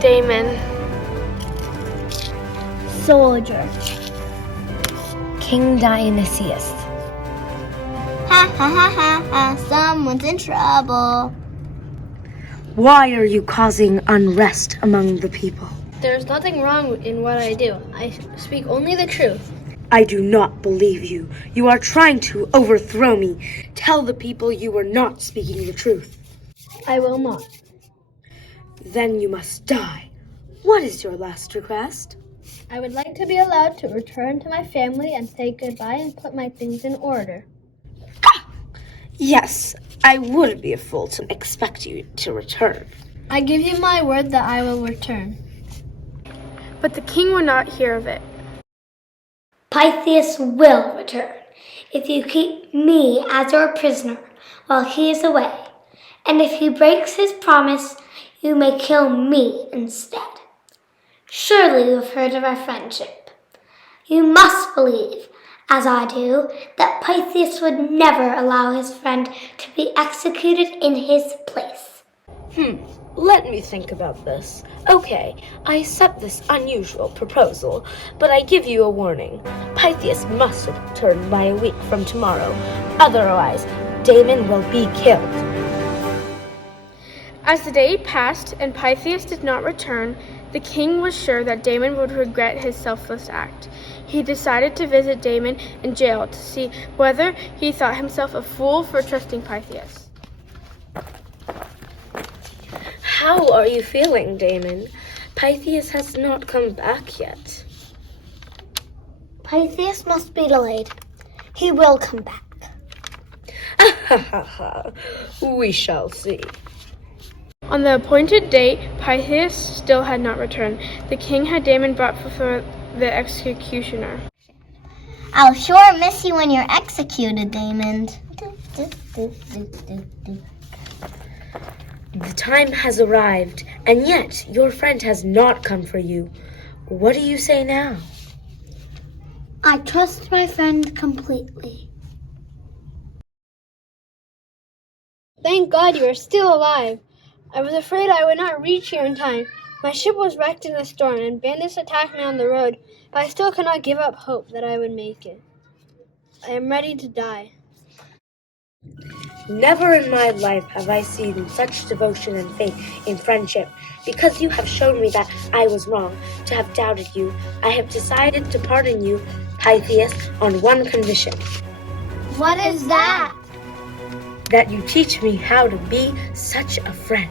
Damon. Soldier. King Dionysius. Ha ha ha ha ha, someone's in trouble. Why are you causing unrest among the people? There's nothing wrong in what I do. I speak only the truth. I do not believe you. You are trying to overthrow me. Tell the people you are not speaking the truth. I will not. Then you must die. What is your last request? I would like to be allowed to return to my family and say goodbye and put my things in order. Yes, I would be a fool to expect you to return. I give you my word that I will return. But the king would not hear of it. Pythias will return if you keep me as your prisoner while he is away. And if he breaks his promise, you may kill me instead. Surely you have heard of our friendship. You must believe, as I do, that Pythias would never allow his friend to be executed in his place. Let me think about this. Okay, I accept this unusual proposal, but I give you a warning. Pythias must return by a week from tomorrow. Otherwise, Damon will be killed. As the day passed and Pythias did not return, the king was sure that Damon would regret his selfless act. He decided to visit Damon in jail to see whether he thought himself a fool for trusting Pythias. How are you feeling, Damon? Pythias has not come back yet. Pythias must be delayed. He will come back. We shall see. On the appointed date, Pythias still had not returned. The king had Damon brought before the executioner. I'll sure miss you when you're executed, Damon. The time has arrived, and yet your friend has not come for you. What do you say now? I trust my friend completely. Thank God you are still alive. I was afraid I would not reach you in time. My ship was wrecked in a storm, and bandits attacked me on the road, but I still cannot give up hope that I would make it. I am ready to die. Never in my life have I seen such devotion and faith in friendship. Because you have shown me that I was wrong, to have doubted you, I have decided to pardon you, Pythias, on one condition. What is that? That you teach me how to be such a friend.